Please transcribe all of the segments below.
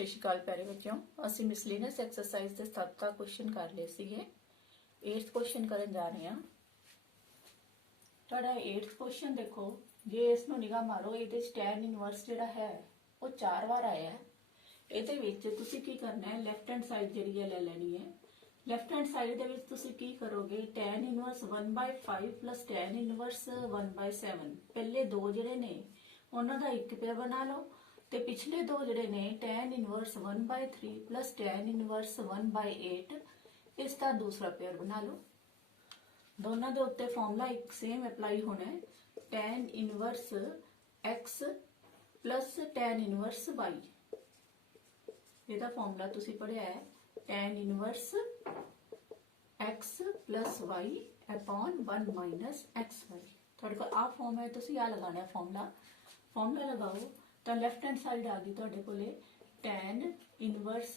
ਸਤਿ ਸ਼੍ਰੀ ਅਕਾਲ ਪਿਆਰੇ ਬੱਚਿਓ। ਅਸੀਂ ਮਿਸਲੇਨੀਅਸ ਐਕਸਰਸਾਈਜ਼ ਦੇ 7 ਕੁਐਸਚਨ ਕਰ ਲਏ ਸੀਗੇ। 8th ਕੁਐਸਚਨ ਕਰਨ ਜਾ ਰਹੇ ਹਾਂ। ਤੁਹਾਡਾ 8th ਕੁਐਸਚਨ ਦੇਖੋ, ਜੇ ਇਸ ਨੂੰ ਨਿਗਾਹ ਮਾਰੋ, ਇਹਦੇ ਚ tan ਇਨਵਰਸ ਜਿਹੜਾ ਹੈ ਉਹ 4 ਵਾਰ ਆਇਆ ਹੈ। ਇਹਦੇ ਵਿੱਚ ਤੁਸੀਂ ਕੀ ਕਰਨਾ ਹੈ, ਲੈਫਟ ਹੈਂਡ ਸਾਈਡ ਜਿਹੜੀ ਹੈ ਲੈ ਲੈਣੀ ਹੈ। ਲੈਫਟ ਹੈਂਡ ਸਾਈਡ ਦੇ ਵਿੱਚ ਤੁਸੀਂ ਕੀ ਕਰੋਗੇ, tan inverse 1/5 plus tan inverse 1/7। ਪਹਿਲੇ ਦੋ ਜਿਹੜੇ ਨੇ ਉਹਨਾਂ ਦਾ ਇੱਕ ਪੇਅਰ ਬਣਾ ਲਓ ਤੇ ਪਿਛਲੇ ਦੋ ਜਿਹੜੇ ਨੇ tan inverse 1/3 plus tan inverse 1/8 ਇਸ ਦਾ ਦੂਸਰਾ ਪੇਅਰ ਬਣਾ ਲਓ। ਦੋਨਾਂ ਦੇ ਉੱਤੇ ਫਾਰਮੂਲਾ ਇੱਕ ਸੇਮ ਅਪਲਾਈ ਹੋਣਾ ਹੈ, tan inverse x plus tan inverse y। ਇਹਦਾ ਫਾਰਮੂਲਾ ਤੁਸੀਂ ਪੜਿਆ ਹੈ, tan inverse x plus y upon 1 minus xy। ਤੁਹਾਡੇ ਕੋਲ ਆ ਫਾਰਮ ਹੈ, ਤੁਸੀਂ ਆ ਲਗਾਣਾ ਫਾਰਮੂਲਾ ਲਗਾਓ ਤਾਂ ਲੈਫਟ ਹੈਂਡ ਸਾਈਡ ਆ ਗਈ ਤੁਹਾਡੇ ਕੋਲੇ tan ਇਨਵਰਸ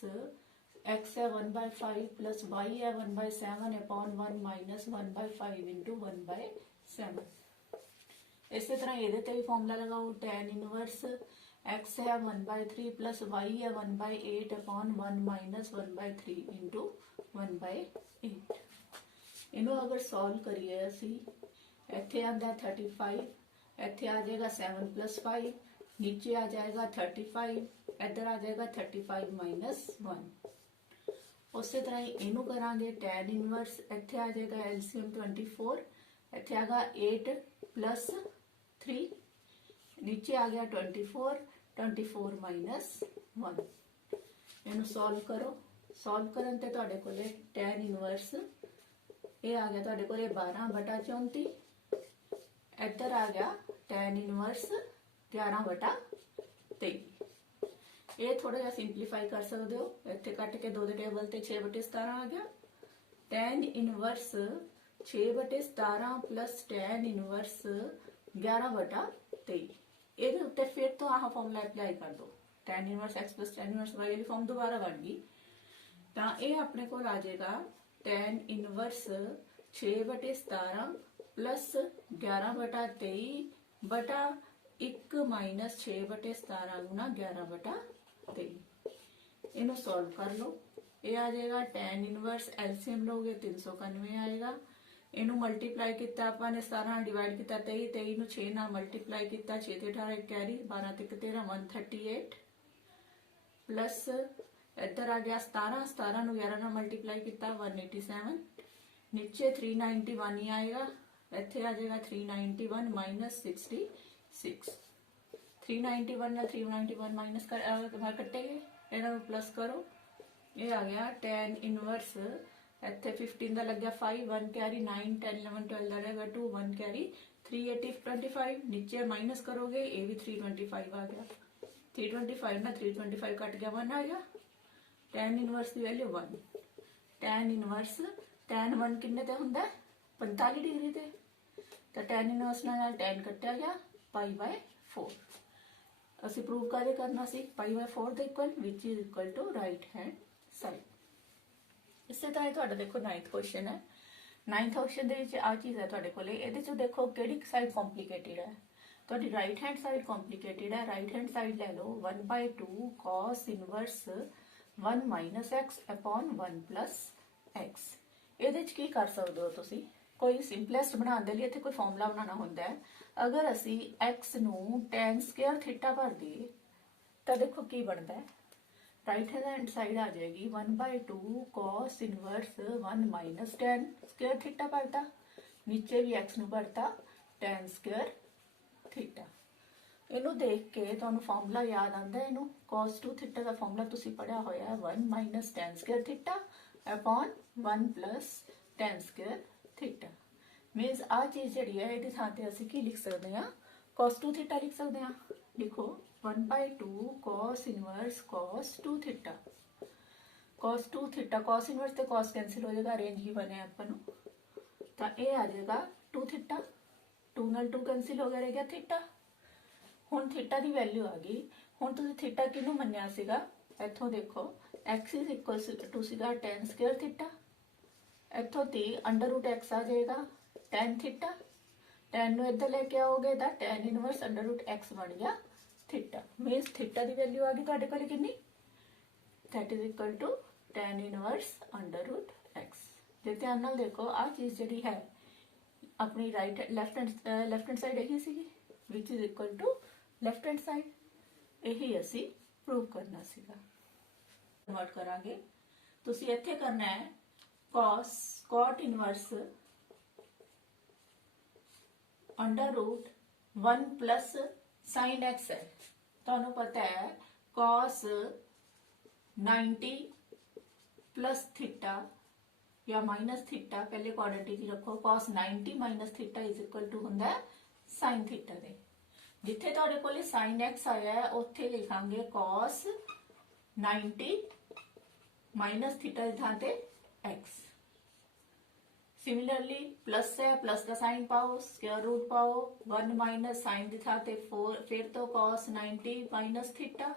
x ਹੈ 1/5 plus y ਹੈ 1/7 upon 1 minus 1/5 into 1/7। ਇਸੇ ਤਰ੍ਹਾਂ ਇਹਦੇ ਤੇ ਵੀ ਫਾਰਮੂਲਾ ਲਗਾਓ, tan ਇਨਵਰਸ x है 1/3 plus y है 1/8 upon 1 minus 1/3 into 1/8। ਇਹਨੂੰ ਅਗਰ ਸੋਲਵ ਕਰੀਏ ਅਸੀਂ, ਇੱਥੇ ਆਂਦਾ 35, ਇੱਥੇ ਆ ਜਾਏਗਾ 7 plus 5, नीचे आ जाएगा 35, इधर आ जाएगा 35 minus 1। उस तरह ही इनू करांगे, tan इनवर्स इत्थे आ जाएगा LCM 24, इत्थे आएगा 8 plus 3, नीचे आ गया 24 minus 1। इनू सॉल्व करो, सॉल्व करन ते तुहाडे कोले tan इनवर्स ये आ गया तुहाडे कोले 12/34, इधर आ गया tan इनवर्स 11/23। ਇਹ ਥੋੜਾ ਜਿਹਾ ਸਿੰਪਲੀਫਾਈ ਕਰ ਸਕਦੇ ਹੋ, ਇੱਥੇ ਕੱਟ ਕੇ 2 ਦੇ ਟੇਬਲ ਤੇ 6/17 ਆ ਗਿਆ। tan inverse 6/17 plus tan inverse 11/23। ਇਹਦੇ ਉੱਤੇ ਫਿਰ ਤੋਂ ਆਹ ਫਾਰਮੂਲਾ ਅਪਲਾਈ ਕਰ ਦਿਓ, tan inverse x plus tan inverse y ਵਾਲੀ ਫਾਰਮ ਦੁਬਾਰਾ ਬਣ ਗਈ। ਤਾਂ ਇਹ ਆਪਣੇ ਕੋਲ ਆ ਜਾਏਗਾ tan ਇਨਵਰਸ 6/17 plus 11/23 ਬਟਾ 1 minus 6/17 गुना 11/23। इन्हों सॉल्व कर लो, ये आ जाएगा tan इनवर्स एलसीएम लोगे 391 आएगा। इनू मल्टीप्लाई किया आपने 17 डिवाइड किया 23, 23 ਨੂੰ 6 ਨਾਲ मल्टीप्लाई किया 6 ਤੇ 18 कैरी 12 ਤੇ 13 138 प्लस इधर आ गया 17, 17 ਨੂੰ 11 ਨਾਲ मल्टीप्लाई किया 187, नीचे 391 ही आएगा। इत्थे आ जाएगा 391 minus 66। 391 ਨਾਲ 391 माइनस कर कटेगे, इन्हों प्लस करो। ये आ गया tan इनवर्स इत्थे 15 का लग गया 5, 1 कैरी 9 10 11 12 का रहेगा 2 1 कैरी 380 25, नीचे माइनस करोगे ये भी 325 आ गया। 325 ना 325 कट गया 1 आएगा। tan इनवर्स की वैल्यू 1। tan इनवर्स tan 1 किन्ने ते हुंदा 45 डिग्री ते, तो tan इनवर्स नाल tan कट्टिया गया π/4। ਅਸੀਂ ਪ੍ਰੂਵ ਕਰਨਾ ਸੀ π/4 ਦੇ ਇਕੁਅਲ ਵਿਚ is equal to right hand side. ਇਸੇ ਤਰ੍ਹਾਂ ਹੀ ਤੁਹਾਡਾ ਦੇਖੋ 9th ਕੁਐਸਚਨ ਹੈ। 9th ਕੁਐਸਚਨ ਦੇ ਵਿੱਚ ਆ ਚੀਜ਼ ਹੈ ਤੁਹਾਡੇ ਕੋਲੇ, ਇਹਦੇ ਚ ਦੇਖੋ ਕਿਹੜੀ ਸਾਈਡ ਕੰਪਲਿਕੇਟਿਡ ਹੈ। ਤੁਹਾਡੀ ਰਾਈਟ ਹੈਂਡ ਸਾਈਡ ਕੰਪਲਿਕੇਟਿਡ ਹੈ। ਰਾਈਟ ਹੈਂਡ ਸਾਈਡ ਲੈ ਲਓ 1/2 cos inverse 1 minus x upon 1 plus x। ਇਹਦੇ ਚ ਕੀ ਕਰ ਸਕਦੇ ਹੋ ਤੁਸੀਂ, ਕੋਈ ਸਿੰਪਲੈਸਟ ਬਣਾਉਣ ਦੇ ਲਈ ਇੱਥੇ ਕੋਈ ਫਾਰਮੂਲਾ ਬਣਾਉਣਾ ਹੁੰਦਾ ਹੈ। अगर असी x ਨੂੰ tan स्क्वायर थीटा भर दिए तो देखो की बनता है, राइट हैंड साइड आ जाएगी 1/2 cos inverse 1 minus tan square theta भरता, नीचे भी x ਨੂੰ भरता tan स्क्वायर थीटा। ਇਹਨੂੰ ਦੇਖ ਕੇ ਤੁਹਾਨੂੰ ਫਾਰਮੂਲਾ ਯਾਦ ਆਉਂਦਾ ਹੈ, ਇਹਨੂੰ cos 2 थीटा ਦਾ ਫਾਰਮੂਲਾ ਤੁਸੀਂ ਪੜਿਆ ਹੋਇਆ ਹੈ 1 minus tan square theta upon 1 plus tan square theta. Means आ चीज जी है ये थां ते असीं की लिख सकते हैं, cos 2 थीटा लिख सकते हैं। लिखो 1/2 cos inverse cos 2 theta. cos 2 theta cos inverse ते cos कैंसिल हो जाएगा, रेंज ही बने अपन तो ये आ जाएगा 2 थीटा, 2 नाल 2 कैंसिल हो गया, रह गया थीटा। हुण थीटा की वैल्यू आ गई। हुण तुसीं थीटा किहनूं मन्निया सीगा, इत्थों देखो x इज इक्वल टू सीगा tan स्क्वायर थीटा, इत्थों ती √x आ जाएगा tan थीटा, tan ਨੂੰ ਇੱਧਰ ਲੈ ਕੇ ਆਓਗੇ ਤਾਂ tan ਇਨਵਰਸ √x ਬਣ ਗਿਆ थीटा। मीनस थीटा की वैल्यू आ गई ਤੁਹਾਡੇ ਕੋਲ कितनी that is equal to tan inverse under root x। जे ध्यान नाल देखो आ चीज जिहड़ी है अपनी राइट लेफ्ट हैंड साइड यही सीगी which is equal to left hand side, यही असी प्रूव करना सीगा। कन्वर्ट करांगे तुसी इत्थे करना है cot inverse under root 1 plus sine x है। तुहानू पता है cos 90 प्लस थीटा या माइनस थीटा पहले क्वाड्रेंट च रखो, cos 90 minus theta is equal to हुंदा है साइन थीटा दे। जिथे तुहाडे कोल साइन एक्स आया है उत्थे लिखांगे cos 90 माइनस थीटा की थां ते एक्स। सिमिलरली प्लस है, प्लस का साइन पाओ, स्क्वायर रूट पाओ, 1 माइनस साइन की थां ते 4, फिर तो cos 90 माइनस थीटा,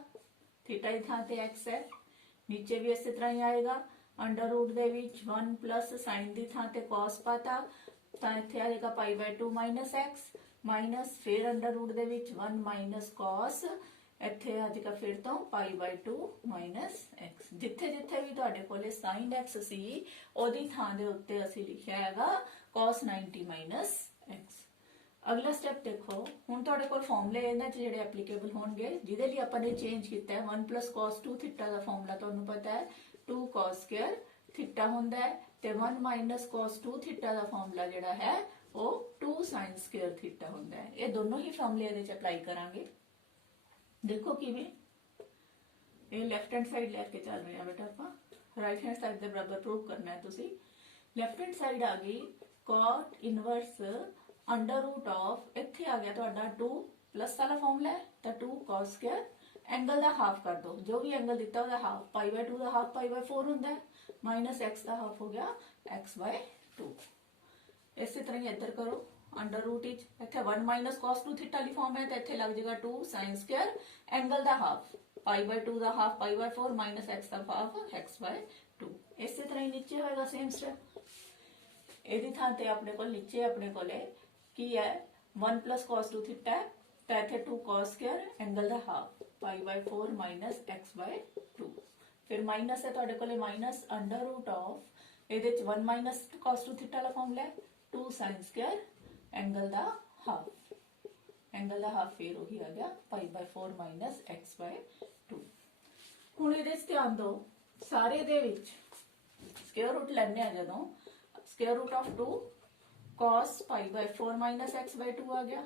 थीटा की थां ते एक्स है। नीचे भी इस तरह ही आएगा, अंडर रूट दे विच 1 प्लस साइन की थां ते cos पाता तां इत्थे आएगा pi by 2 minus x, minus फिर अंडर रूट दे विच 1 माइनस cos, इत्थे आएगा फिर तो पाई बाय 2 माइनस एक्स। जिथे जिथे भी तुहाडे कोले साइन एक्स सी ओदी थां दे उत्ते असीं लिखिया हैगा cos 90 माइनस एक्स। अगला स्टेप देखो, हुण तुहाडे कोल फॉर्मूले इन्हां च जिहड़े एप्लीकेबल होणगे, जिहदे लई आपां ने चेंज कीता है 1 प्लस cos 2 थीटा दा फॉर्मूला तुहानू पता है 2 cos स्क्वायर थीटा हुंदा है ते 1 माइनस cos 2 थीटा दा फॉर्मूला जिहड़ा है वो 2 sin स्क्वायर थीटा हुंदा है। ये दोनों ही फॉर्मूले इहदे च अप्लाई करांगे। देखो किवें, ये लेफ्ट हैंड साइड लैके चल रहे हैं बेटा, आपां राइट हैंड साइड के बराबर प्रूव करना है। तुसी लेफ्ट हैंड साइड आ गई cot inverse under root of, इत्थे आ गया तुहाडा 2 प्लस वाला फॉर्मूला है तो 2 cos स्क्वायर, एंगल दा हाफ कर दो, जो भी एंगल दिता ओदा हाफ, पाई बाय 2 दा हाफ पाई बाय 4 हुंदा है, माइनस x दा हाफ हो गया x बाय 2। इसी तरह ही इधर करो, अंडर रूट इच इत्थे 1 माइनस cos 2 थीटा वाली फॉर्म है तो इत्थे लग जाएगा 2 sin स्क्वायर, एंगल दा हाफ पाई बाय 2 दा half pi bye 4 minus x दा हाफ x बाय 2। इसी तरह ही नीचे होएगा सेम स्टेप, एदी थां ते अपने को नीचे अपने कोले की है 1 प्लस cos 2 थीटा है तो इत्थे 2 cos स्क्वायर, एंगल दा half pi bye 4 minus x bye 2। फिर माइनस है तुहाडे कोले माइनस अंडर रूट ऑफ, एदे च 1 माइनस cos 2 थीटा वाला फॉर्मूला है 2 sin स्क्वायर, एंगल दा हाफ, एंगल दा हाफ फिर वही आ गया pi bye 4 minus x bye 2। हुण इहदे च ध्यान दो, सारे दे विच स्क्वायर रूट लैने आ जदों, square root of 2 cos pi bye 4 minus x bye 2 आ गया,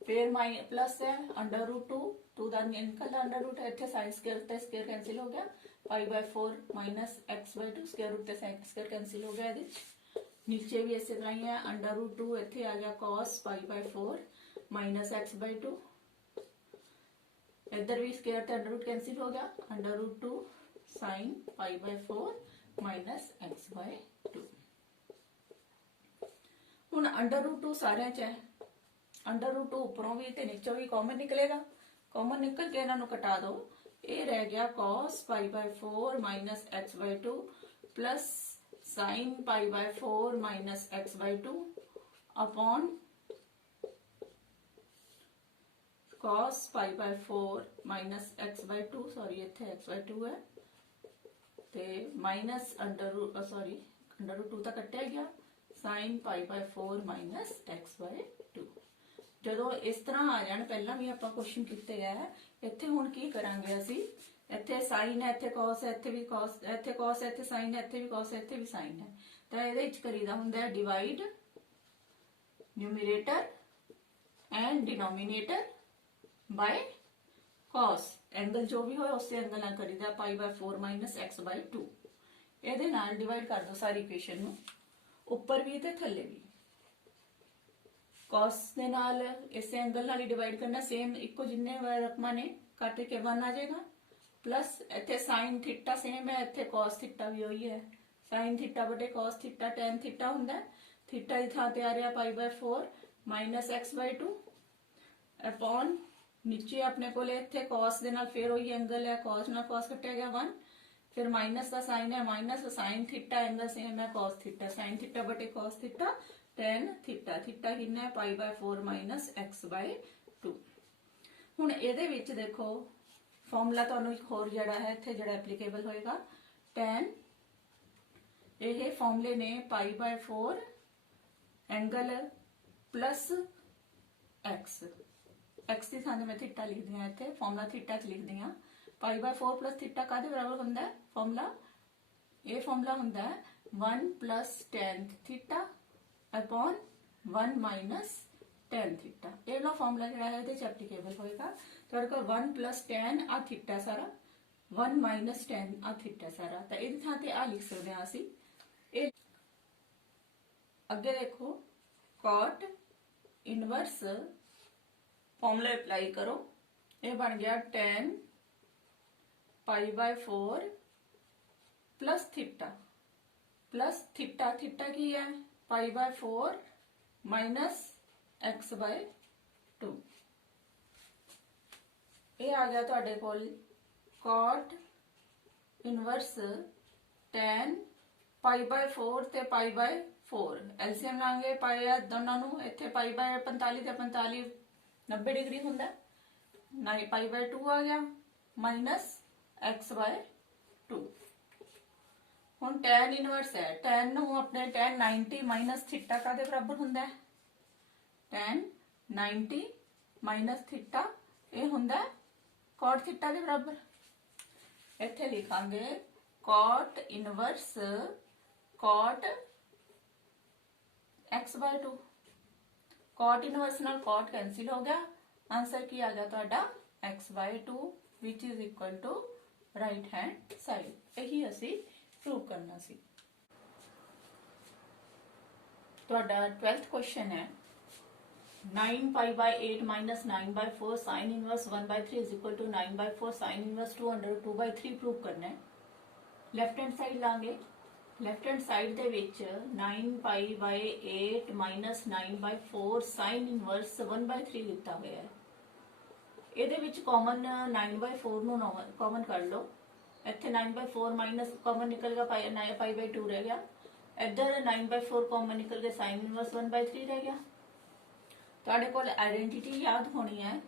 फिर प्लस है अंडर रूट 2 दा निकल अंडर रूट है, इत्थे sin स्क्वायर ते स्क्वायर कैंसिल हो गया, pi bye 4 minus x bye 2, square root ते sin स्क्वायर कैंसिल हो गया। इहदे नीचे भी इस तरह ही है, अंडर रूट 2 इत्थे आ गया cos pi bye 4 minus x bye 2, इधर भी स्क्वायर ते अंडर रूट कैंसिल हो गया, under root 2 sin pi by 4 minus x bye 2। हुण अंडर रूट 2 सारे च है, अंडर रूट 2 उपरों भी ते नीचों भी कॉमन निकलेगा, कॉमन निकल के इन्हां नूं कटा दो, ये रह गया cos pi bye 4 minus x bye 2 plus sin pi by 4 minus x bye 2 upon cos pi bye 4 minus x bye 2, sorry इत्थे x बाय 2 है ते minus under root sorry under root 2 तो कट्टिया गया, sin pi by 4 minus x bye 2। ਜਦੋਂ इस तरह आ जाण, पहला भी आपां क्वेश्चन कीते है, इत्थे हुण की करांगे असीं, इत्थे साइन है, इत्थे cos है, इत्थे भी cos, इत्थे cos है, इत्थे साइन है, इत्थे भी cos है, इत्थे भी साइन है, तो इहदे विच करीदा हुंदा है divide numerator and denominator by cos, angle जो भी होए उस एंगल नाल करीदा पाई बाय 4 माइनस x बाय 2। इहदे नाल डिवाइड कर दो सारी इक्वेशन नूं, ऊपर भी ते थल्ले भी, cos दे नाल इस एंगल नाल ही डिवाइड करना, सेम इको जिन्ने रकमां ने काट के 1 आ जाएगा, प्लस इत्थे sin थीटा सेम है, इत्थे cos थीटा भी वही है, sin थीटा बटे cos थीटा tan थीटा हुंदा है, थीटा की थां ते आ रहा pi bye 4 minus x bye 2 upon नीचे अपने कोले इत्थे cos दे नाल फिर वही एंगल है, cos नाल cos कटिया गया 1, फिर माइनस का साइन है, minus sin theta angle same है cos थीटा, sin थीटा बटे cos theta tan theta, theta कितना है pi bye 4 minus x bye 2। हुण इहदे विच देखो ਫਾਰਮੂਲਾ ਤੁਹਾਨੂੰ ਇੱਕ ਹੋਰ ਜਿਹੜਾ ਹੈ ਇੱਥੇ ਜਿਹੜਾ ਐਪਲੀਕੇਬਲ ਹੋਏਗਾ tan, ਇਹ ਫਾਰਮੂਲੇ ਨੇ π/4 ਐਂਗਲ ਪਲੱਸ x, x ਦੀ ਥਾਂ ਤੇ ਮੈਂ ਥੀਟਾ ਲਿਖਦੀ ਹਾਂ, ਇੱਥੇ ਫਾਰਮੂਲਾ ਥੀਟਾ ਚ ਲਿਖਦੀ ਹਾਂ। π/4 ਪਲੱਸ ਥੀਟਾ ਕਾਹਦੇ ਬਰਾਬਰ ਹੁੰਦਾ ਹੈ ਫਾਰਮੂਲਾ? ਇਹ ਫਾਰਮੂਲਾ ਹੁੰਦਾ ਹੈ 1 + tan theta upon 1 - tan theta. ਇਹ ਵਾਲਾ ਫਾਰਮੂਲਾ ਜਿਹੜਾ ਹੈ ਇਹਦੇ ਚ ਐਪਲੀਕੇਬਲ ਹੋਏਗਾ। ਤੁਹਾਡੇ ਕੋਲ 1 + tan ਆ ਥੀਟਾ ਸਾਰਾ, 1 - tan ਆ ਥੀਟਾ ਸਾਰਾ, ਤਾਂ ਇਹਦੀ ਥਾਂ ਤੇ ਆ ਲਿਖ ਸਕਦੇ ਹਾਂ ਅਸੀਂ। ਇਹ ਅੱਗੇ ਦੇਖੋ cot ਇਨਵਰਸ ਫਾਰਮੂਲਾ ਅਪਲਾਈ ਕਰੋ, ਇਹ ਬਣ ਗਿਆ tan π/4 प्लस थीटा, थीटा की है π/4 माइनस x/2। ये आ गया तुहाडे कोल cot इनवर्स tan π/4 ते π/4, एलसीएम लांगे पाए दोनों नू, इत्थे π/45 ते 45 90 डिग्री हुंदा, π/2 आ गया माइनस x/2। ਹੁਣ tan ਇਨਵਰਸ ਹੈ, tan ਨੂੰ ਆਪਣੇ tan 90 ਮਾਈਨਸ ਥੀਟਾ ਕਾਦੇ ਬਰਾਬਰ ਹੁੰਦਾ ਹੈ? tan 90 ਮਾਈਨਸ ਥੀਟਾ ਇਹ ਹੁੰਦਾ cot ਥੀਟਾ ਦੇ ਬਰਾਬਰ। ਇੱਥੇ ਲਿਖਾਂਗੇ cot inverse cot x/2। cot inverse ਨਾਲ cot ਕੈਂਸਲ ਹੋ ਗਿਆ, ਆਨਸਰ ਕੀ ਆ ਗਿਆ ਤੁਹਾਡਾ x/2 which is equal to right hand side। ਇਹੀ ਅਸੀਂ प्रूव करना सी। ਤੁਹਾਡਾ 12th क्वेश्चन है 9π/8 minus 9/4 sin inverse 1/3 is equal to 9/4 sin inverse 2/2/3 prove करना है। लेफ्ट हैंड साइड लांगे, लेफ्ट हैंड साइड ਦੇ ਵਿੱਚ 9π/8 माइनस 9/4 sin इनवर्स 1/3 ਦਿੱਤਾ ਹੋਇਆ ਹੈ। ਇਹਦੇ ਵਿੱਚ ਕਾਮਨ 9/4 ਨੂੰ ਕਾਮਨ ਕੱਢ ਲਓ, ਇੱਥੇ 9/4 माइनस कॉमन निकल गया, π/2 रह गया, इधर 9/4 कॉमन निकल के साइन इनवर्स 1/3 रह गया। तुहाडे कोल आइडेंटिटी याद होनी है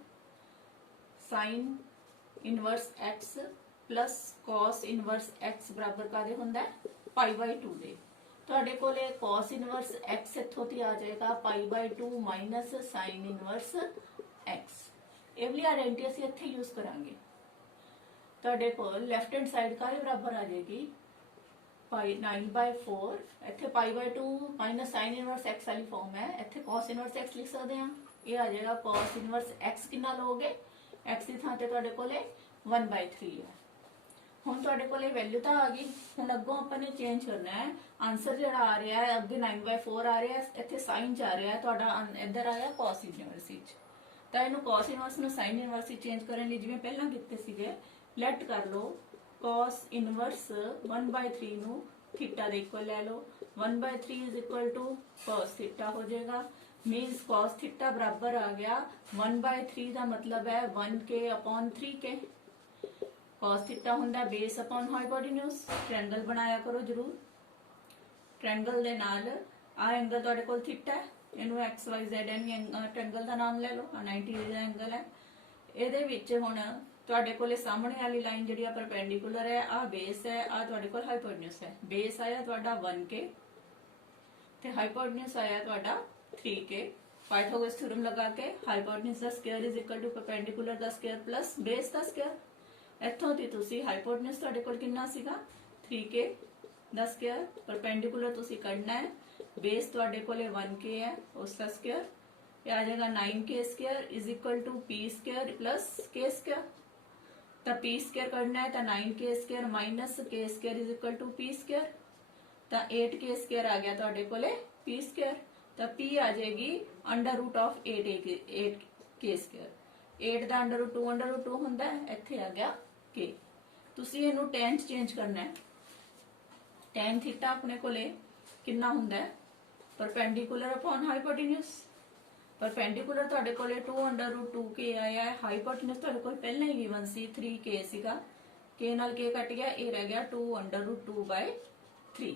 sine inverse x plus cos inverse x बराबर कादे हुंदा है π/2 दे। तुहाडे कोल कॉस इनवर्स x इत्थों ती आ जाएगा π/2 माइनस साइन इनवर्स x। ये वाली आइडेंटिटी असीं इत्थे यूज करांगे। ਤੁਹਾਡੇ ਕੋਲ ਲੈਫਟ ਹੈਂਡ ਸਾਈਡ ਕਾਹਦੇ ਬਰਾਬਰ ਆ ਜਾਏਗੀ 9/4, ਇੱਥੇ π/2 ਮਾਈਨਸ ਸਾਈਨ ਇਨਵਰਸ x ਵਾਲੀ ਫਾਰਮ ਹੈ, ਇੱਥੇ cos ਇਨਵਰਸ x ਲਿਖ ਸਕਦੇ ਹਾਂ। ਇਹ ਆ ਜਾਏਗਾ cos ਇਨਵਰਸ x ਕਿੰਨਾ ਲਓਗੇ, x ਦੀ ਥਾਂ ਤੇ ਤੁਹਾਡੇ ਕੋਲੇ 1/3 ਹੈ। ਹੁਣ ਤੁਹਾਡੇ ਕੋਲੇ ਵੈਲਿਊ ਤਾਂ ਆ ਗਈ, ਹੁਣ ਅੱਗੋਂ ਆਪਾਂ ਨੇ ਚੇਂਜ ਕਰਨਾ ਹੈ। ਆਨਸਰ ਜਿਹੜਾ ਆ ਰਿਹਾ ਹੈ ਅੱਗੇ 9/4 ਆ ਰਿਹਾ, ਇੱਥੇ ਸਾਈਨ ਜਾ ਰਿਹਾ ਹੈ, ਤੁਹਾਡਾ ਇੱਧਰ ਆਇਆ cos ਇਨਵਰਸ ਵਿੱਚ, ਤਾਂ ਇਹਨੂੰ cos ਇਨਵਰਸ ਨੂੰ ਸਾਈਨ ਇਨਵਰਸ ਵਿੱਚ ਚੇਂਜ ਕਰਨ ਲਈ ਜਿਵੇਂ ਪਹਿਲਾਂ ਕੀਤੇ ਸੀਗੇ ਲੈਟ कर लो cos इनवर्स 1/3 ਨੂੰ थीटा ਦੇ ਇਕੁਅਲ ਲੈ ਲਓ, 1/3 is equal to cos theta हो जाएगा, मींस cos थीटा बराबर आ गया 1/3 ਦਾ ਮਤਲਬ ਹੈ 1k/3k। cos थीटा ਹੁੰਦਾ बेस अपॉन हाइपोटेन्यूज। ट्रायंगल बनाया करो जरूर, ट्रायंगल ਦੇ ਨਾਲ ਆ ਐਂਗਲ ਤੁਹਾਡੇ ਕੋਲ थीटा ਹੈ, ਇਹਨੂੰ XYZ ट्रायंगल ਦਾ ਨਾਮ ਲੈ ਲਓ, 90 डिग्री ਦਾ ਐਂਗਲ ਹੈ। ਇਹਦੇ ਵਿੱਚ ਹੁਣ ਤੁਹਾਡੇ ਕੋਲੇ ਸਾਹਮਣੇ ਵਾਲੀ ਲਾਈਨ ਜਿਹੜੀ ਆ ਪਰਪੈਂਡੀਕੂਲਰ ਹੈ, ਆ ਬੇਸ ਹੈ, ਆ ਤੁਹਾਡੇ ਕੋਲ ਹਾਈਪੋਟੇਨਸ ਹੈ। ਬੇਸ ਆਇਆ ਤੁਹਾਡਾ 1k ਤੇ ਹਾਈਪੋਟੇਨਸ ਆਇਆ ਤੁਹਾਡਾ 3k। ਪਾਇਥਾਗੋਰਸ ਥਿਊਰਮ ਲਗਾ ਕੇ ਹਾਈਪੋਟੇਨਸ ਦਾ square is equal to perpendicular ਦਾ ਸਕੁਅਰ ਪਲੱਸ ਬੇਸ ਦਾ ਸਕੁਅਰ। ਇੱਥੋਂ ਦੀ ਤੁਸੀਂ ਹਾਈਪੋਟੇਨਸ ਤੁਹਾਡੇ ਕੋਲ ਕਿੰਨਾ ਸੀਗਾ 3k ਦਾ ਸਕੁਅਰ, ਪਰਪੈਂਡੀਕੂਲਰ ਤੁਸੀਂ ਕੱਢਣਾ ਹੈ, ਬੇਸ ਤੁਹਾਡੇ ਕੋਲੇ 1k ਹੈ ਉਸ ਦਾ ਸਕੁਅਰ, ਇਹ ਆ ਜਾਏਗਾ 9k square is equal to p square plus k square. तो p स्क्वायर करना है तो 9k square minus k square is equal to p square, तो 8k स्क्वायर आ गया तुहाडे कोले p स्क्वायर, तो p आ जाएगी √8 8k स्क्वायर। 8 ਦਾ √2 ਹੁੰਦਾ ਹੈ, ਇੱਥੇ ਆ ਗਿਆ k। ਤੁਸੀਂ ਇਹਨੂੰ tan ਚ ਚੇਂਜ ਕਰਨਾ ਹੈ। tan ਥੀਟਾ ਆਪਣੇ ਕੋਲੇ ਕਿੰਨਾ ਹੁੰਦਾ ਹੈ ਪਰਪੈਂਡੀਕੂਲਰ ਅਪੋਨ ਹਾਈਪੋਟੇਨਸ। परपेंडिकुलर ਤੁਹਾਡੇ ਕੋਲੇ 2√2k ਆਇਆ ਹੈ, ਹਾਈਪੋਟੇਨਸ ਤੁਹਾਡੇ ਕੋਲ ਪਹਿਲਾਂ ਹੀ ਗਿਵਨ ਸੀ 3k ਸੀਗਾ, k ਨਾਲ k ਕੱਟ ਗਿਆ, ਇਹ ਰਹਿ ਗਿਆ 2√2/3।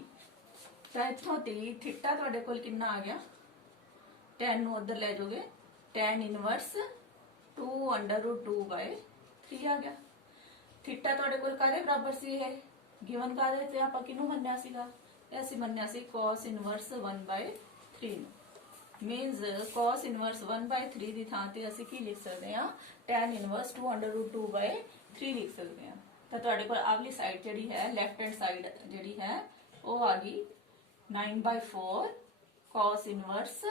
ਤਾਂ ਇੱਥੋਂ ਤੇ ਥੀਟਾ ਤੁਹਾਡੇ ਕੋਲ ਕਿੰਨਾ ਆ ਗਿਆ, tan ਨੂੰ ਉਧਰ ਲੈ ਜਾਓਗੇ, tan ਇਨਵਰਸ 2√2/3 ਆ ਗਿਆ। ਥੀਟਾ ਤੁਹਾਡੇ ਕੋਲ ਕਾਹਦੇ ਬਰਾਬਰ ਸੀ? ਇਹ ਗਿਵਨ ਕਾਹਦੇ ਤੇ ਆਪਾਂ ਕਿਹਨੂੰ ਮੰਨਿਆ ਸੀਗਾ? ਇਹ ਅਸੀਂ ਮੰਨਿਆ ਸੀ cos ਇਨਵਰਸ 1/3 ਨੂੰ। ਮੀਨਸ cos ਇਨਵਰਸ 1/3 ਦੀ ਥਾਂ ਤੇ ਅਸੀਂ ਕੀ ਲਿਖ ਸਕਦੇ ਹਾਂ? tan ਇਨਵਰਸ 2√2/3 ਲਿਖ ਸਕਦੇ ਹਾਂ। ਤਾਂ ਤੁਹਾਡੇ ਕੋਲ ਆਵਲੀ ਸਾਈਡ ਜਿਹੜੀ ਹੈ, ਲੈਫਟ ਹੈਂਡ ਸਾਈਡ ਜਿਹੜੀ ਹੈ ਉਹ ਆ ਗਈ 9/4 cos ਇਨਵਰਸ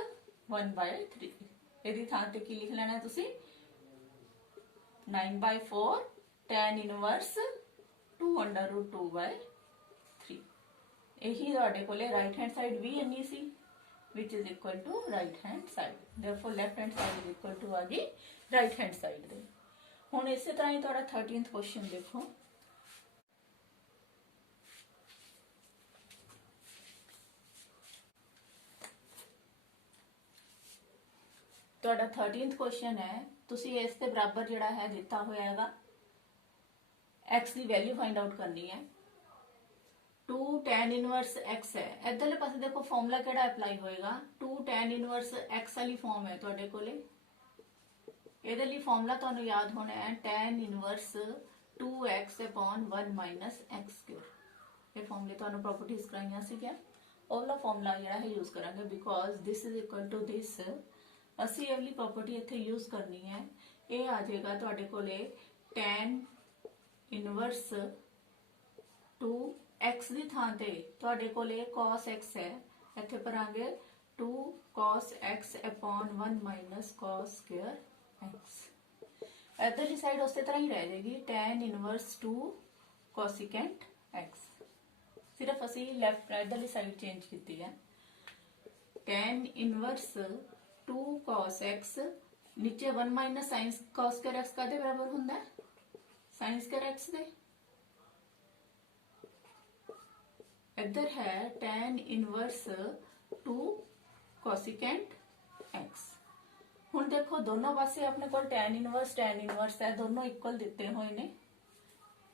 1/3। ਇਹਦੀ ਥਾਂ ਤੇ ਕੀ ਲਿਖ ਲੈਣਾ ਤੁਸੀਂ? 9/4 tan ਇਨਵਰਸ 2√2/3। ਇਹੀ ਤੁਹਾਡੇ ਕੋਲੇ ਰਾਈਟ ਹੈਂਡ ਸਾਈਡ ਵੀ ਇੰਨੀ ਸੀ, which is equal to right hand side. Therefore left hand side is equal to आ गई right hand side ਦੇ। ਹੁਣ ਇਸੇ ਤਰ੍ਹਾਂ ਹੀ ਤੁਹਾਡਾ 13th क्वेश्चन देखो। ਤੁਹਾਡਾ 13th क्वेश्चन है, ਤੁਸੀਂ ਇਸ ਦੇ ਬਰਾਬਰ ਜਿਹੜਾ ਹੈ ਦਿੱਤਾ ਹੋਇਆ ਹੈਗਾ x ਦੀ ਵੈਲਿਊ ਫਾਈਂਡ ਆਊਟ ਕਰਨੀ ਹੈ। 2 tan ਇਨਵਰਸ x ਹੈ। ਇਧਰਲੇ ਪਾਸੇ ਦੇਖੋ ਫਾਰਮੂਲਾ ਕਿਹੜਾ ਅਪਲਾਈ ਹੋਏਗਾ? 2 tan ਇਨਵਰਸ x ਵਾਲੀ ਫਾਰਮ ਹੈ ਤੁਹਾਡੇ ਕੋਲੇ। ਇਹਦੇ ਲਈ ਫਾਰਮੂਲਾ ਤੁਹਾਨੂੰ ਯਾਦ ਹੋਣਾ ਹੈ tan inverse 2x upon 1 - x²। ਇਹ ਫਾਰਮੂਲੇ ਤੁਹਾਨੂੰ ਪ੍ਰੋਪਰਟੀਜ਼ ਕਰਾਈਆਂ ਸੀਗੀਆਂ, ਉਹ ਵਾਲਾ ਫਾਰਮੂਲਾ ਜਿਹੜਾ ਹੈ ਯੂਜ਼ ਕਰਾਂਗੇ। Because this is equal to this, ਅਸੀਂ ਇਹ ਵਾਲੀ ਪ੍ਰੋਪਰਟੀ ਇੱਥੇ ਯੂਜ਼ ਕਰਨੀ ਹੈ। ਇਹ ਆ ਜਾਏਗਾ ਤੁਹਾਡੇ ਕੋਲੇ tan ਇਨਵਰਸ 2x ਦੀ ਥਾਂ ਤੇ ਤੁਹਾਡੇ ਕੋਲੇ cos x ਹੈ, ਇੱਥੇ ਭਰਾਂਗੇ 2 cos x upon 1 - cos² x। ਇਧਰਲੀ ਸਾਈਡ ਉਸੇ ਤਰ੍ਹਾਂ ਹੀ ਰਹਿ ਜਾਏਗੀ tan ਇਨਵਰਸ 2 cosecant x। ਸਿਰਫ ਅਸੀਂ ਲੈਫਟ ਇਧਰਲੀ ਸਾਈਡ ਚੇਂਜ ਕੀਤੀ ਹੈ। tan ਇਨਵਰਸ 2 cos x नीचे 1 - sin cos² x ਕਾਦੇ ਬਰਾਬਰ ਹੁੰਦਾ ਹੈ? sin² x ਦੇ। इधर है tan इनवर्स 2 cosecant x। ਹੁਣ ਦੇਖੋ ਦੋਨੋਂ ਪਾਸੇ ਆਪਣੇ ਕੋਲ tan ਇਨਵਰਸ ਹੈ, ਦੋਨੋਂ ਇਕੁਅਲ ਦਿੱਤੇ ਹੋਏ ਨੇ।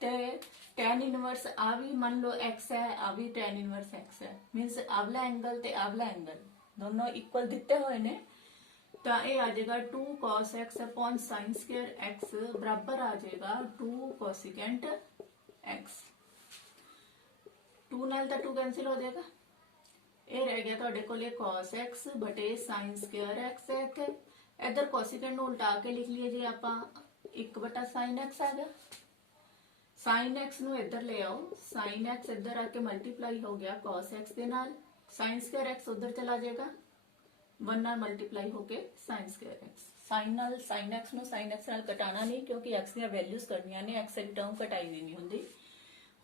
ਤੇ tan ਇਨਵਰਸ ਆ ਵੀ ਮੰਨ ਲਓ x ਹੈ, ਆ ਵੀ tan ਇਨਵਰਸ x ਹੈ। ਮੀਨਸ ਆਵਲਾ ਐਂਗਲ ਤੇ ਆਵਲਾ ਐਂਗਲ ਦੋਨੋਂ ਇਕੁਅਲ ਦਿੱਤੇ ਹੋਏ ਨੇ। ਤਾਂ ਇਹ ਆ ਜਾਏਗਾ 2 cos x upon sin² x ਬਰਾਬਰ ਆ ਜਾਏਗਾ 2 cosecant x। 2 ਨਾਲ ਤਾਂ 2 ਕੈਂसिल ਹੋ ਜਾਏਗਾ। ਇਹ ਰਹਿ ਗਿਆ ਤੁਹਾਡੇ ਕੋਲੇ cos x ਬਟੇ sin² x ਹੈ। ਇੱਥੇ ਇਧਰ ਕੋਸੀਕੈਂਟ ਨੂੰ ਉਲਟਾ ਕੇ ਲਿਖ ਲਈਏ ਜੇ ਆਪਾਂ 1/sin x ਆ ਗਿਆ। sin x ਨੂੰ ਇੱਧਰ ਲੈ ਆਓ, sin x ਇੱਧਰ ਆ ਕੇ ਮਲਟੀਪਲਾਈ ਹੋ ਗਿਆ cos x ਦੇ ਨਾਲ, sin² x ਉਧਰ ਚਲਾ ਜਾਏਗਾ, 1 ਨਾਲ ਮਲਟੀਪਲਾਈ ਹੋ ਕੇ sin² x। sin ਨਾਲ sin x ਨੂੰ sin x ਨਾਲ ਕਟਾਣਾ ਨਹੀਂ, ਕਿਉਂਕਿ x ਦੀਆਂ ਵੈਲਿਊਜ਼ ਕਰਨੀਆਂ ਨੇ, x ਦੀ ਟਰਮ ਕਟਾਈ ਦੀ ਨਹੀਂ ਹੁੰਦੀ।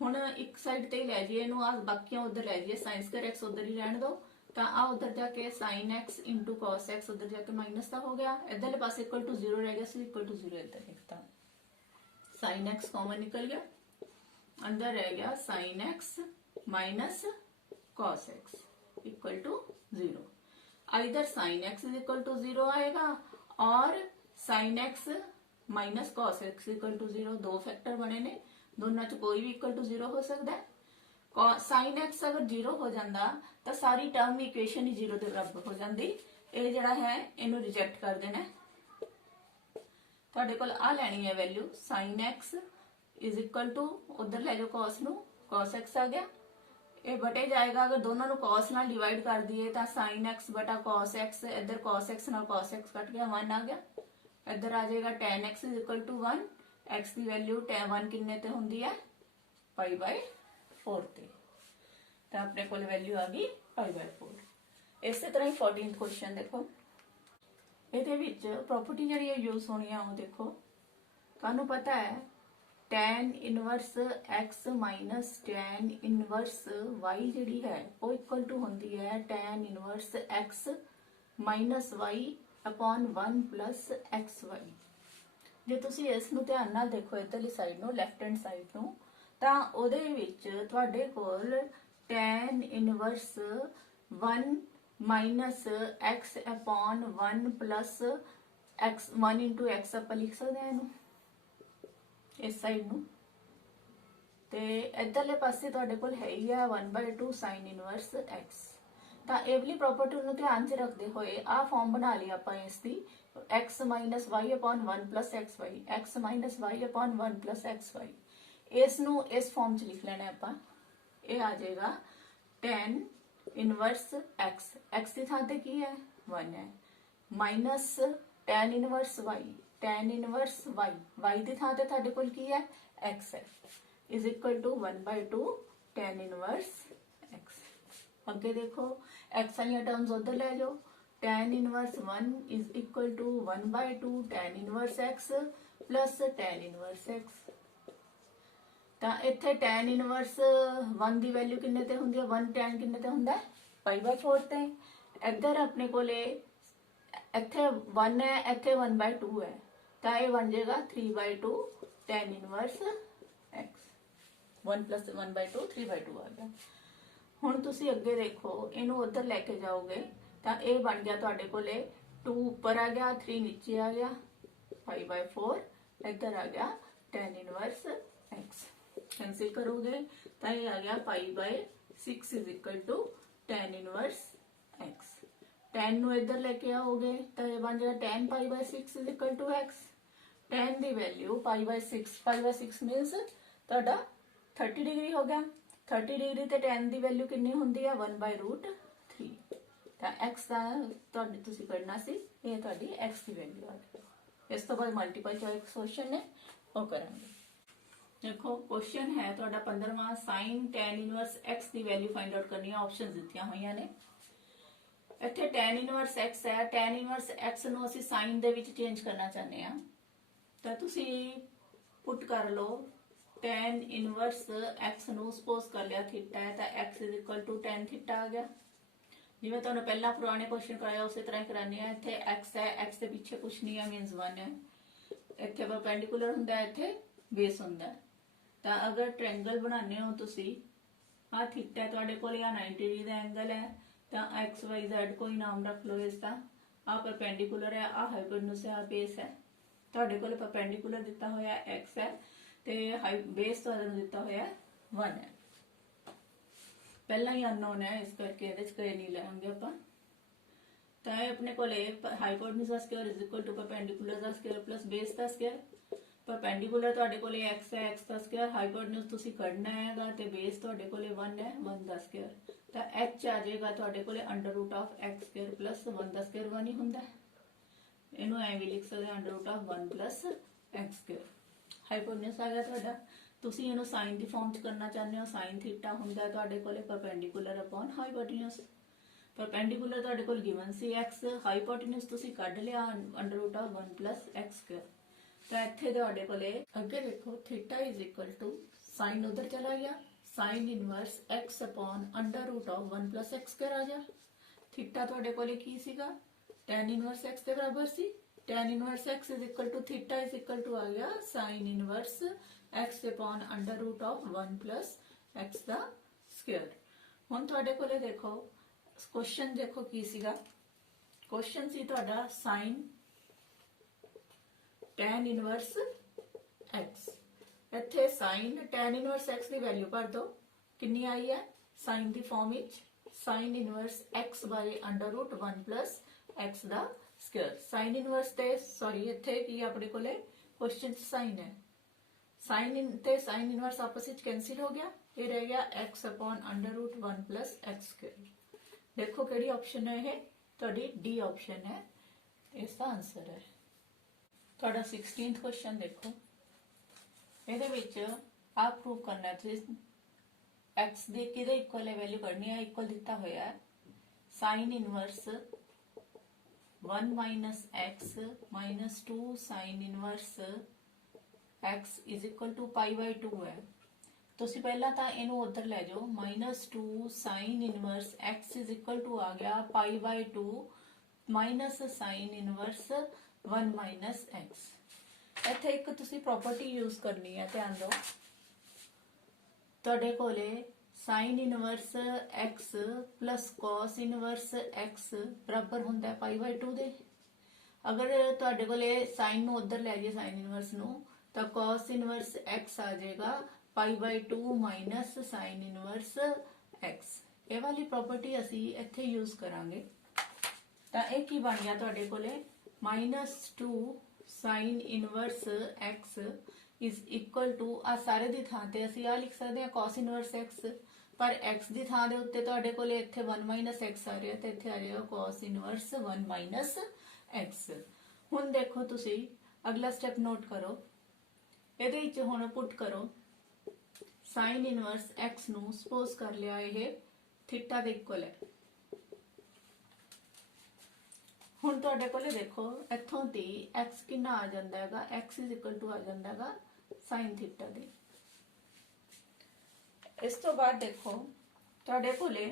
ਹੁਣ ਇੱਕ ਸਾਈਡ ਤੇ ਹੀ ਲੈ ਜਾਈਏ ਇਹਨੂੰ, ਆ ਬਾਕੀਆਂ ਉਧਰ ਲੈ ਜਾਈਏ, sin² x ਉਧਰ ਹੀ ਰਹਿਣ ਦਿਓ। ਤਾਂ ਆ ਉਧਰ ਜਾ ਕੇ sin x into cos x ਉਧਰ ਜਾ ਕੇ ਮਾਈਨਸ ਦਾ ਹੋ ਗਿਆ। ਇਧਰਲੇ ਪਾਸੇ ਇਕੁਅਲ ਟੂ 0 ਰਹਿ ਗਿਆ ਸੀ, ਇਕੁਅਲ ਟੂ 0 ਇੱਧਰ ਲਿਖਤਾ। sin x ਕਾਮਨ ਨਿਕਲ ਗਿਆ, अंदर रह गया sin x minus cos x equal to 0। इधर sin x is equal to 0 आएगा और sin x minus cos x equal to 0। दो फैक्टर बने ने, दोनों च कोई भी इक्वल टू 0 हो सकता है। sin x अगर 0 हो जाता तो सारी टर्म इक्वेशन ही 0 के बराबर हो जाती। ये जिहड़ा है इनू रिजेक्ट कर देना। तुहाडे कोल आ लैनी है value sin x is equal to, उधर ले जाओ cos नू, cos x आ गया, ये बटे जाएगा। अगर दोनों cos नाल डिवाइड कर दिए तो sin x बटा cos x, इधर cos x नाल cos x कट गया, 1 आ गया। इधर आ जाएगा tan x is equal to 1, x की वैल्यू tan 1 किन्ने ते हुंदी है π/4 ते, तो अपने कोल वैल्यू आ गई π/4। इस तरह ही 14th क्वेश्चन देखो, ਇਹਦੇ ਵਿੱਚ प्रॉपर्टी ਜਿਹੜੀ यूज होनी है वो देखो। ਤੁਹਾਨੂੰ पता है tan inverse x minus tan inverse y ਜਿਹੜੀ ਹੈ ਉਹ ਇਕੁਅਲ ਟੂ ਹੁੰਦੀ ਹੈ tan inverse x minus y upon 1 plus xy। ਜੇ ਤੁਸੀਂ ਇਸ ਨੂੰ ਧਿਆਨ ਨਾਲ ਦੇਖੋ ਇਧਰਲੀ ਸਾਈਡ ਨੂੰ, ਲੈਫਟ ਹੈਂਡ ਸਾਈਡ ਨੂੰ, ਤਾਂ ਉਹਦੇ ਵਿੱਚ ਤੁਹਾਡੇ ਕੋਲ tan inverse 1 minus x upon 1 plus x 1 into x ਆਪਾਂ ਲਿਖ ਸਕਦੇ ਹਾਂ ਇਹਨੂੰ इस साइड ਨੂੰ। ਤੇ ਇਧਰਲੇ ਪਾਸੇ ਤੁਹਾਡੇ ਕੋਲ ਹੈ ਹੀ ਆ 1/2 sin ਇਨਵਰਸ x। ਤਾਂ एवली प्रॉपर्टी ਨੂੰ ਧਿਆਨ 'ਚ ਰੱਖਦੇ ਹੋਏ ਆ ਫਾਰਮ ਬਣਾ ਲਈ ਆਪਾਂ ਇਸ ਦੀ x - y upon 1 plus xy, x - y upon 1 plus xy। ਇਸ ਨੂੰ ਇਸ ਫਾਰਮ 'ਚ ਲਿਖ ਲੈਣਾ ਆਪਾਂ। ਇਹ ਆ ਜਾਏਗਾ tan ਇਨਵਰਸ x, x ਦੀ ਥਾਂ ਤੇ ਕੀ ਹੈ 1 ਹੈ, minus tan inverse y, tan inverse y, y ਦੀ ਥਾਂ ਤੇ ਤੁਹਾਡੇ ਕੋਲ ਕੀ ਹੈ x ਹੈ, is equal to 1/2 tan inverse x। ਅੱਗੇ ਦੇਖੋ x ਵਾਲੀਆਂ ਟਰਮਸ ਉਧਰ ਲੈ ਜਾਓ, tan inverse 1 is equal to 1/2 tan inverse x plus tan inverse x। ਤਾਂ ਇੱਥੇ tan ਇਨਵਰਸ 1 ਦੀ ਵੈਲਿਊ ਕਿੰਨੇ ਤੇ ਹੁੰਦੀ ਹੈ, 1 tan ਕਿੰਨੇ ਤੇ ਹੁੰਦਾ π/4 ਤੇ। ਇੱਧਰ ਆਪਣੇ ਕੋਲੇ ਇੱਥੇ 1 ਹੈ, ਇੱਥੇ 1/2 ਹੈ, ਤਾਂ ਇਹ ਬਣ ਜਾਏਗਾ 3/2 tan ਇਨਵਰਸ x। 1 plus 1/2 3/2 ਆ ਗਿਆ। ਹੁਣ ਤੁਸੀਂ ਅੱਗੇ ਦੇਖੋ, ਇਹਨੂੰ ਉੱਧਰ ਲੈ ਕੇ ਜਾਓਗੇ ਤਾਂ ਇਹ ਬਣ ਗਿਆ ਤੁਹਾਡੇ ਕੋਲੇ 2 ਉੱਪਰ ਆ ਗਿਆ, 3 ਨੀਚੇ ਆ ਗਿਆ, π/4 ਇੱਧਰ ਆ ਗਿਆ tan ਇਨਵਰਸ x। कैंसिल करोगे तो ये आ गया π/6 is equal to tan inverse x। tan नु इधर लेके आओगे तो ये बन जाएगा tan π/6 is equal to x। tan दी वैल्यू π/6 मींस ਤੁਹਾਡਾ 30 डिग्री हो गया। 30 डिग्री ਤੇ tan ਦੀ ਵੈਲਿਊ ਕਿੰਨੀ ਹੁੰਦੀ ਹੈ 1/√3। ਤਾਂ x ਦਾ ਤੁਹਾਡੀ ਤੁਸੀਂ ਕਰਨਾ ਸੀ, ਇਹ ਤੁਹਾਡੀ x ਦੀ ਵੈਲਿਊ ਆ ਗਈ। ਇਸ ਤੋਂ ਬਾਅਦ ਮਲਟੀਪਲ ਚੋਇਸ ਕੁਐਸਚਨ ਨੇ ਉਹ ਕਰਾਂਗੇ। देखो क्वेश्चन है ਤੁਹਾਡਾ 15ਵਾਂ sin tan इनवर्स x ਦੀ ਵੈਲਿਊ ਫਾਈਂਡ ਆਊਟ ਕਰਨੀ ਹੈ। ਆਪਸ਼ਨਸ ਦਿੱਤੀਆਂ ਹੋਈਆਂ ਨੇ ਇੱਥੇ tan इनवर्स x ਹੈ, tan इनवर्स x ਨੂੰ ਅਸੀਂ sin ਦੇ ਵਿੱਚ ਚੇਂਜ ਕਰਨਾ ਚਾਹੁੰਦੇ ਆ ਤਾਂ ਤੁਸੀਂ ਪੁੱਟ ਕਰ ਲਓ tan इनवर्स x ਨੂੰ ਸਪੋਜ਼ ਕਰ ਲਿਆ ਥੀਟਾ ਹੈ ਤਾਂ x tan ਥੀਟਾ ਆ ਗਿਆ। ਜਿਵੇਂ ਤੁਹਾਨੂੰ ਪਹਿਲਾਂ ਪੁਰਾਣੇ ਕੁਐਸਚਨ ਕਰਾਇਆ ਉਸੇ ਤਰ੍ਹਾਂ ਹੀ ਕਰਾਣੇ ਆ। ਇੱਥੇ x ਹੈ, x ਦੇ ਪਿੱਛੇ ਕੁਝ ਨਹੀਂ ਹੈ ਮੀਨਸ 1 ਹੈ, ਇੱਥੇ ਪਰਪੈਂਡੀਕੂਲਰ ਹੁੰਦਾ ਹੈ, ਇੱਥੇ ਬੇਸ ਹੁੰਦਾ ਹੈ। ਤਾਂ ਅਗਰ ਟ੍ਰਾਇੰਗਲ ਬਣਾਉਂਦੇ ਹੋ ਤੁਸੀਂ, ਆ ਥੀਟਾ ਤੁਹਾਡੇ ਕੋਲ ਆ 90 ਡਿਗਰੀ ਦਾ ਐਂਗਲ ਹੈ ਤਾਂ x y z ਕੋਈ ਨਾਮ ਰੱਖ ਲਓ ਇਸ ਦਾ। ਆ ਪਰਪੈਂਡੀਕੂਲਰ ਹੈ, ਆ ਹਾਈਪੋਟਨਸ ਹੈ, ਆ ਬੇਸ ਹੈ। ਤੁਹਾਡੇ ਕੋਲ ਪਰਪੈਂਡੀਕੂਲਰ ਦਿੱਤਾ ਹੋਇਆ x ਹੈ ਤੇ ਬੇਸ ਤੁਹਾਨੂੰ ਦਿੱਤਾ ਹੋਇਆ 1 ਹੈ। ਪਹਿਲਾਂ ਹੀ ਅਨਨੋਨ ਹੈ ਇਸ ਕਰਕੇ ਇਹਦੇ ਚ ਕੋਈ ਨਹੀਂ ਲਾਂਗੇ ਆਪਾਂ। ਤਾਂ ਇਹ ਆਪਣੇ ਕੋਲ ਹਾਈਪੋਟਨਸ ਦਾ square is equal to perpendicular ਦਾ ਸਕੁਅਰ ਪਲਸ ਬੇਸ ਦਾ ਸਕੁਅਰ। परपेंडिकुलर ਤੁਹਾਡੇ ਕੋਲੇ x ਹੈ, x ਦਾ ਸਕੁਅਰ, ਹਾਈਪੋਟਨਸ ਤੁਸੀਂ ਕੱਢਣਾ ਹੈਗਾ ਤੇ ਬੇਸ ਤੁਹਾਡੇ ਕੋਲੇ 1 ਹੈ, 1 ਦਾ ਸਕੁਅਰ। ਤਾਂ h ਆ ਜਾਏਗਾ ਤੁਹਾਡੇ ਕੋਲੇ √(x ਸਕੁਅਰ ਪਲਸ 1 ਦਾ ਸਕੁਅਰ 1 ਹੀ ਹੁੰਦਾ ਹੈ। ਇਹਨੂੰ ਐਂ ਵੀ ਲਿਖ ਸਕਦੇ √(1 ਪਲਸ x ਸਕੁਅਰ। ਹਾਈਪੋਟਨਸ ਆ ਗਿਆ ਤੁਹਾਡਾ। ਤੁਸੀਂ ਇਹਨੂੰ ਸਾਈਨ ਦੀ ਫਾਰਮ ਚ ਕਰਨਾ ਚਾਹੁੰਦੇ ਹੋ, ਸਾਈਨ ਥੀਟਾ ਹੁੰਦਾ ਤੁਹਾਡੇ ਕੋਲੇ ਪਰਪੈਂਡੀਕੂਲਰ ਅਪਨ ਹਾਈਪੋਟਨਸ। ਪਰਪੈਂਡੀਕੂਲਰ ਤੁਹਾਡੇ ਕੋਲ ਗਿਵਨ ਸੀ x, ਹਾਈਪੋਟਨਸ ਤੁਸੀਂ ਕੱਢ ਲਿਆ √(1 ਪਲਸ x ਸਕੁਅਰ। ਤਾਂ ਇੱਥੇ ਤੁਹਾਡੇ ਕੋਲੇ ਅੱਗੇ ਦੇਖੋ theta is equal to sine ਉਧਰ ਚਲਾ ਗਿਆ, sine inverse x upon √(1 plus x square ਆ ਗਿਆ। ਥੀਟਾ ਤੁਹਾਡੇ ਕੋਲੇ ਕੀ ਸੀਗਾ tan ਇਨਵਰਸ x ਦੇ ਬਰਾਬਰ ਸੀ। tan inverse x is equal to theta is equal to ਆ ਗਿਆ sine inverse x upon √(1 plus x ਦਾ ਸਕੁਅਰ। ਹੁਣ ਤੁਹਾਡੇ ਕੋਲੇ ਦੇਖੋ ਕੁਐਸਚਨ ਦੇਖੋ ਕੀ ਸੀਗਾ। ਕੁਐਸਚਨ ਸੀ ਤੁਹਾਡਾ ਸਾਈਨ tan इनवर्स x। ਇੱਥੇ sin tan इनवर्स x ਦੀ ਵੈਲਿਊ ਭਰ ਦੋ ਕਿੰਨੀ ਆਈ ਹੈ sin ਦੀ ਫਾਰਮ ਵਿੱਚ sin इनवर्स x ਬਾਈ √1 ਪਲਸ x ਦਾ ਸਕੁਅਰ। sin इनवर्स ਤੇ ਸੌਰੀ ਇੱਥੇ ਕੀ ਆਪਣੇ ਕੋਲੇ ਕੁਐਸਚਨ ਚ sin ਹੈ, sin ਤੇ sin इनवर्स ਆਪਸ ਵਿੱਚ ਕੈਂਸਿਲ ਹੋ ਗਿਆ, ਇਹ ਰਹਿ ਗਿਆ x upon √1 plus x square. ਦੇਖੋ ਕਿਹੜੀ ਆਪਸ਼ਨ ਹੈ ਇਹ ਤੁਹਾਡੀ ਡੀ ਆਪਸ਼ਨ ਹੈ, ਇਸ ਦਾ ਆਨਸਰ ਹੈ। ਤੁਹਾਡਾ 16th क्वेश्चन देखो, ਇਹਦੇ ਵਿੱਚ ਆਪ ਪ੍ਰੂਵ ਕਰਨਾ ਹੈ x ਦੇ ਕਿਹਦੇ ਇਕੁਅਲ ਹੈ ਵੈਲਿਊ ਕਰਨੀ ਹੈ। ਇਕੁਅਲ ਦਿੱਤਾ ਹੋਇਆ ਹੈ sin inverse 1 minus x minus 2 sin inverse x is equal to π/2 ਹੈ। ਤੁਸੀਂ ਪਹਿਲਾਂ ਤਾਂ ਇਹਨੂੰ ਉਧਰ ਲੈ ਜਾਓ, -2 sin inverse x is equal to ਆ ਗਿਆ π/2 minus sin inverse 1 minus x। ਇੱਥੇ ਇੱਕ ਤੁਸੀਂ ਪ੍ਰੋਪਰਟੀ ਯੂਜ਼ ਕਰਨੀ ਹੈ, ਧਿਆਨ ਦਿਓ। ਤੁਹਾਡੇ ਕੋਲੇ sin inverse x plus cos inverse x ਬਰਾਬਰ ਹੁੰਦਾ ਹੈ π/2 ਦੇ। ਅਗਰ ਤੁਹਾਡੇ ਕੋਲੇ sin ਨੂੰ ਉਧਰ ਲੈ ਜਾਈਏ sin ਇਨਵਰਸ ਨੂੰ ਤਾਂ cos ਇਨਵਰਸ x ਆ ਜਾਏਗਾ π/2 minus sin ਇਨਵਰਸ x। ਇਹ ਵਾਲੀ ਪ੍ਰੋਪਰਟੀ ਅਸੀਂ ਇੱਥੇ ਯੂਜ਼ ਕਰਾਂਗੇ। ਤਾਂ ਇਹ ਕੀ ਬਣ ਗਿਆ ਤੁਹਾਡੇ ਕੋਲੇ -2 sin inverse x is equal to आ सारे ਦੀ ਥਾਂ ਤੇ ਅਸੀਂ ਆ ਲਿਖ ਸਕਦੇ ਹਾਂ cos ਇਨਵਰਸ x, ਪਰ x ਦੀ ਥਾਂ ਦੇ ਉੱਤੇ ਤੁਹਾਡੇ ਕੋਲ ਇੱਥੇ 1 x ਆ ਰਿਹਾ ਤੇ ਇੱਥੇ ਆ ਜਾਏਗਾ cos ਇਨਵਰਸ 1 x। ਹੁਣ ਦੇਖੋ ਤੁਸੀਂ ਅਗਲਾ ਸਟੈਪ ਨੋਟ ਕਰੋ, ਇਹਦੇ ਵਿੱਚ ਹੁਣ ਪੁੱਟ ਕਰੋ sin ਇਨਵਰਸ x ਨੂੰ ਸਪੋਜ਼ ਕਰ ਲਿਆ ਇਹ ਥੀਟਾ ਦੇ ਇਕੁਅਲ ਹੈ। ਹੁਣ ਤੁਹਾਡੇ ਕੋਲੇ ਦੇਖੋ ਇੱਥੋਂ ਦੀ x ਕਿੰਨਾ ਆ ਜਾਂਦਾ ਹੈਗਾ, x ਇਜ਼ ਇਕੁਅਲ ਟੂ ਆ ਜਾਂਦਾ ਹੈਗਾ sin ਥੀਟਾ ਦੇ। ਇਸ ਤੋਂ ਬਾਅਦ ਦੇਖੋ ਤੁਹਾਡੇ ਕੋਲੇ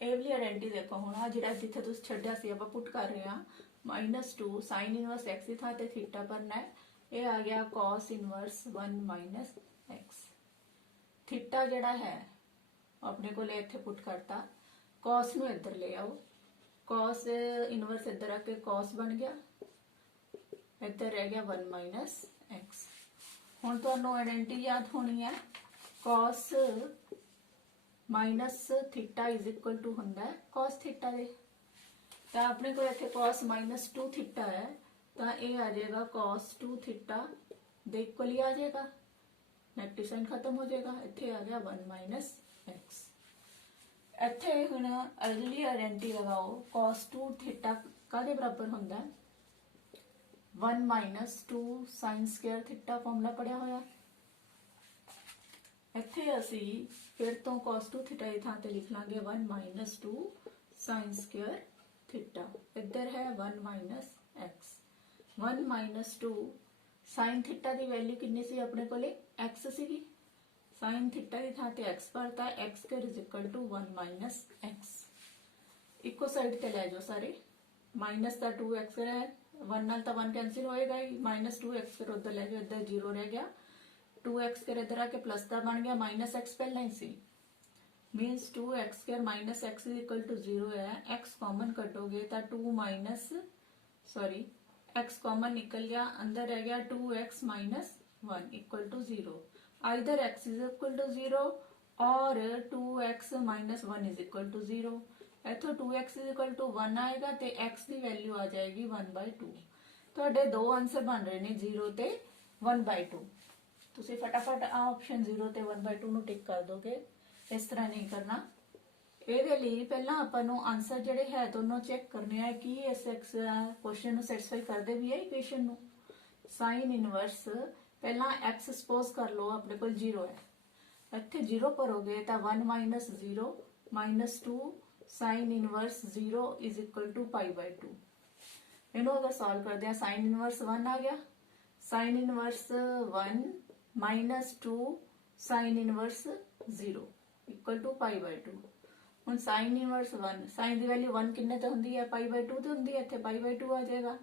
ਇਹ ਵਾਲੀ ਆਇਡੈਂਟੀ ਦੇਖੋ, ਹੁਣ ਆ ਜਿਹੜਾ ਜਿੱਥੇ ਤੁਸੀਂ ਛੱਡਿਆ ਸੀ ਆਪਾਂ ਪੁੱਟ ਕਰ ਰਹੇ ਹਾਂ -2 sin ਇਨਵਰਸ x ਦੀ ਥਾਂ ਤੇ ਥੀਟਾ ਭਰਨਾ ਹੈ, ਇਹ ਆ ਗਿਆ cos ਇਨਵਰਸ 1 x। ਥੀਟਾ ਜਿਹੜਾ ਹੈ ਆਪਣੇ ਕੋਲੇ ਇੱਥੇ ਪੁੱਟ ਕਰਤਾ, cos ਨੂੰ ਇੱਧਰ ਲੈ ਆਓ, cos ਇਨਵਰਸ ਇੱਧਰ ਆ ਕੇ cos ਬਣ ਗਿਆ, ਇੱਧਰ ਰਹਿ ਗਿਆ 1 x। ਹੁਣ ਤੁਹਾਨੂੰ ਆਇਡੈਂਟੀ ਯਾਦ ਹੋਣੀ ਹੈ cos minus theta is equal to ਹੁੰਦਾ ਹੈ cos ਥੀਟਾ ਦੇ, ਤਾਂ ਆਪਣੇ ਕੋਲ ਇੱਥੇ cos -2 ਥੀਟਾ ਹੈ ਤਾਂ ਇਹ ਆ ਜਾਏਗਾ cos 2 ਥੀਟਾ ਦੇ ਇਕੁਅਲ ਹੀ ਆ ਜਾਏਗਾ, ਨੈਗੇਟਿਵ ਸਾਈਨ ਖਤਮ ਹੋ ਜਾਏਗਾ, ਇੱਥੇ ਆ ਗਿਆ 1 x। ਇੱਥੇ ਹੁਣ ਅਗਲੀ ਆਇਡੈਂਟੀ ਲਗਾਓ cos 2 ਥੀਟਾ ਕਾਹਦੇ ਬਰਾਬਰ ਹੁੰਦਾ ਹੈ 1 - 2 sin ਸਕੁਅਰ ਥੀਟਾ ਫਾਰਮੂਲਾ ਪੜਿਆ ਹੋਇਆ। ਇੱਥੇ ਅਸੀਂ ਫਿਰ ਤੋਂ cos 2 ਥੀਟਾ ਦੀ ਥਾਂ ਤੇ ਲਿਖ ਲਾਂਗੇ 1 - 2 sin ਸਕੁਅਰ ਥੀਟਾ, ਇੱਧਰ ਹੈ 1 x। 1 - 2 sin ਥੀਟਾ ਦੀ ਵੈਲਿਊ ਕਿੰਨੀ ਸੀ ਆਪਣੇ ਕੋਲੇ x ਸੀਗੀ, sin ਥੀਟਾ ਦੀ ਥਾਂ ਤੇ x ਭਰਤਾ, x square is equal to 1 - x। ਇੱਕੋ ਸਾਈਡ ਤੇ ਲੈ ਜਾਓ ਸਾਰੇ, ਮਾਈਨਸ ਦਾ 2x ਹੈ 1 ਨਾਲ ਤਾਂ 1 ਕੈਂਸਿਲ ਹੋਏਗਾ ਹੀ, -2x ਫਿਰ ਉਧਰ ਲੈ ਜਾਓ, ਇੱਧਰ 0 ਰਹਿ ਗਿਆ, 2x ਫਿਰ ਇੱਧਰ ਆ ਕੇ ਪਲੱਸ ਦਾ ਬਣ ਗਿਆ, -x ਪਹਿਲਾਂ ਹੀ ਸੀ, means 2x square -x is equal to 0 ਹੈ। x ਕਾਮਨ ਕੱਢੋਗੇ ਤਾਂ x ਕਾਮਨ ਨਿਕਲ ਗਿਆ, ਅੰਦਰ ਰਹਿ ਗਿਆ 2x - 1 equal to 0। either x is equal to 0 or 2x - 1 is equal to 0। ਇੱਥੋਂ 2x is equal to 1 ਆਏਗਾ ਤੇ x ਦੀ ਵੈਲਿਊ ਆ ਜਾਏਗੀ 1/2। ਤੁਹਾਡੇ ਦੋ ਆਨਸਰ ਬਣ ਰਹੇ ਨੇ 0 ਤੇ 1/2। ਤੁਸੀਂ ਫਟਾਫਟ ਆ ਆਪਸ਼ਨ 0 ਤੇ 1/2 ਨੂੰ ਟਿਕ ਕਰ ਦੋਗੇ, ਇਸ ਤਰ੍ਹਾਂ ਨਹੀਂ ਕਰਨਾ। ਇਹਦੇ ਲਈ ਪਹਿਲਾਂ ਆਪਾਂ ਨੂੰ ਆਨਸਰ ਜਿਹੜੇ ਹੈ ਦੋਨੋਂ ਚੈੱਕ ਕਰਨੇ ਆ ਕਿ ਇਸ ਕੁਐਸਚਨ ਨੂੰ ਸੈਟੀਸਫਾਈ ਕਰਦੇ ਵੀ ਹੈ ਇਕੁਏਸ਼ਨ ਨੂੰ। sin ਇਨਵਰਸ ਪਹਿਲਾਂ x ਸਪੋਜ਼ ਕਰ ਲਓ ਆਪਣੇ ਕੋਲ 0 ਹੈ, ਇੱਥੇ 0 ਭਰੋਗੇ ਤਾਂ 1 - 0 - 2 sin inverse 0 is equal to π/2। ਇਹਨੂੰ ਅਗਰ ਸੋਲਵ ਕਰਦੇ ਆ sin ਇਨਵਰਸ 1 ਆ ਗਿਆ, sin inverse 1 - 2 sin inverse 0 equal to π/2। ਹੁਣ sin ਇਨਵਰਸ 1, sin ਦੀ ਵੈਲਿਊ 1 ਕਿੰਨੇ ਤੇ ਹੁੰਦੀ ਹੈ π/2 ਤੇ ਹੁੰਦੀ ਹੈ, ਇੱਥੇ π/2 ਆ ਜਾਏਗਾ,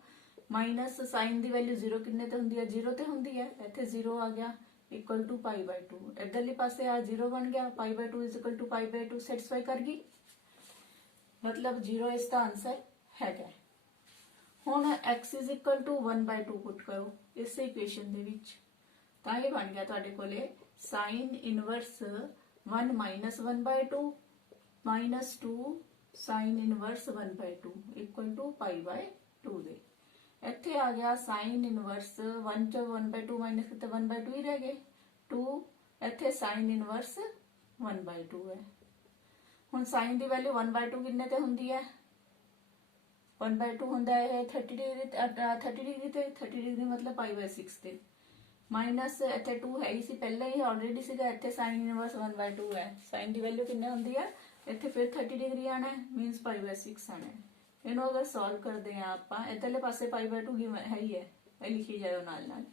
ਮਾਈਨਸ sin ਦੀ ਵੈਲਿਊ 0 ਕਿੰਨੇ ਤੇ ਹੁੰਦੀ ਹੈ 0 ਤੇ ਹੁੰਦੀ ਹੈ, ਇੱਥੇ 0 ਆ ਗਿਆ ਇਕੁਅਲ ਟੂ π/2। ਇਧਰਲੇ ਪਾਸੇ ਆ 0 ਬਣ ਗਿਆ, π/2 ਇਜ਼ ਇਕੁਅਲ ਟੂ π/2 ਸੈਟੀਸਫਾਈ ਕਰ ਗਈ, ਮਤਲਬ 0 ਇਸ ਦਾ ਆਨਸਰ ਹੈਗਾ। ਹੁਣ x ਇਜ਼ ਇਕੁਅਲ ਟੂ 1/2 ਪੁੱਟ ਕਰੋ ਇਸ ਇਕੁਏਸ਼ਨ ਦੇ ਵਿੱਚ, ਤਾਂ ਇਹ ਬਣ ਗਿਆ ਤੁਹਾਡੇ ਕੋਲੇ sin inverse 1 - 1/2 - 2 sin inverse 1/2 equal to π/2 ਦੇ। ਇੱਥੇ ਆ ਗਿਆ sin ਇਨਵਰਸ 1 ਚੋਂ 1/2 ਮਾਈਨਸ ਕੀਤਾ 1/2 ਹੀ ਰਹਿ ਗਏ 2, ਇੱਥੇ sin ਇਨਵਰਸ 1/2 ਹੈ। ਹੁਣ sin ਦੀ ਵੈਲਿਊ 1/2 ਕਿੰਨੇ ਤੇ ਹੁੰਦੀ ਹੈ 1/2 ਹੁੰਦਾ ਹੈ 30 ਡਿਗਰੀ ਤੇ 30 ਡਿਗਰੀ ਮਤਲਬ π/6 ਤੇ, ਮਾਈਨਸ ਇੱਥੇ 2 ਹੈ ਹੀ ਸੀ ਪਹਿਲਾਂ ਹੀ ਆਲਰੇਡੀ ਸੀਗਾ, ਇੱਥੇ sin ਇਨਵਰਸ 1/2 ਹੈ, sin ਦੀ ਵੈਲਿਊ ਕਿੰਨੇ ਹੁੰਦੀ ਹੈ ਇੱਥੇ ਫਿਰ 30 ਡਿਗਰੀ ਆਣਾ ਹੈ, ਮੀਨਸ π/6 ਆਣਾ ਹੈ। ਇਹਨੂੰ ਅਗਰ ਸੋਲਵ ਕਰਦੇ ਆ ਆਪਾਂ ਇੱਧਰਲੇ ਪਾਸੇ π/2 ਹੈ ਹੀ ਹੈ, ਇਹ ਲਿਖੀ ਜਾਓ ਨਾਲ ਨਾਲ,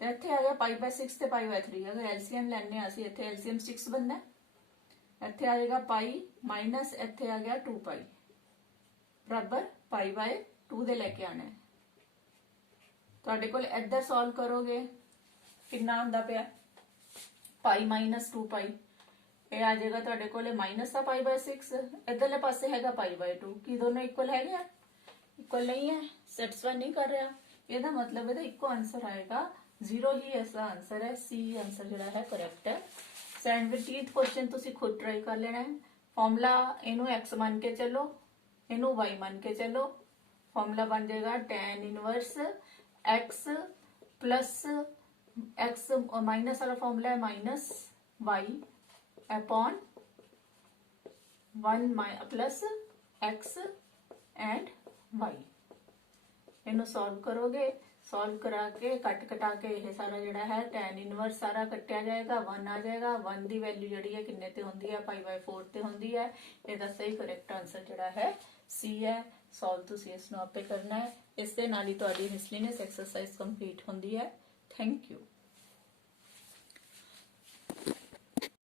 ਤੇ ਇੱਥੇ ਆ ਗਿਆ π/6 ਤੇ π/3। ਅਗਰ LCM ਲੈਣੇ ਆ ਅਸੀਂ ਇੱਥੇ LCM 6 ਬਣਦਾ, ਇੱਥੇ ਆ ਜਾਏਗਾ π ਮਾਈਨਸ ਇੱਥੇ ਆ ਗਿਆ 2π ਬਰਾਬਰ π/2 ਦੇ ਲੈ ਕੇ ਆਣਾ ਹੈ। ਤੁਹਾਡੇ ਕੋਲ ਇੱਧਰ ਸੋਲਵ ਕਰੋਗੇ ਕਿੰਨਾ ਹੁੰਦਾ ਪਿਆ π - 2π, ਇਹ ਆ ਜਾਏਗਾ ਤੁਹਾਡੇ ਕੋਲੇ ਮਾਈਨਸ ਦਾ π/6, ਇਧਰਲੇ ਪਾਸੇ ਹੈਗਾ π/2, ਕੀ ਦੋਨੋਂ ਇਕੁਅਲ ਹੈਗੇ ਆ ਇਕੁਅਲ ਨਹੀਂ ਹੈ, ਸੈਟੀਸਫਾਈ ਨਹੀਂ ਕਰ ਰਿਹਾ, ਇਹਦਾ ਮਤਲਬ ਇਹਦਾ ਇੱਕੋ ਆਨਸਰ ਆਏਗਾ 0 ਹੀ ਇਸਦਾ ਆਨਸਰ ਹੈ, C ਆਨਸਰ ਜਿਹੜਾ ਹੈ ਕਰੈਕਟ ਹੈ। 17th ਕੁਐਸਚਨ ਤੁਸੀਂ ਖੁਦ ਟਰਾਈ ਕਰ ਲੈਣਾ ਹੈ। ਫਾਰਮੂਲਾ ਇਹਨੂੰ x ਮੰਨ ਕੇ ਚੱਲੋ, ਇਹਨੂੰ y ਮੰਨ ਕੇ ਚੱਲੋ, ਫਾਰਮੂਲਾ ਬਣ ਜਾਏਗਾ tan inverse x plus x minus वाला फॉर्मूला है minus y upon 1 plus x and y. इनू सॉल्व करोगे, सॉल्व करा के कट कटा के ये सारा जिहड़ा है tan इनवर्स सारा कट्टिया जाएगा, 1 आ जाएगा। 1 की वैल्यू जिहड़ी है किन्ने ते होंदी है, π/4 ते होंदी है। इसदा सही करैक्ट आंसर जिहड़ा है सी है। सॉल्व तुसीं इसनूं आपे करना है। इस दे नाल ही तुहाडी मिसलिनियस एक्सरसाइज कंप्लीट होंदी है। Thank you.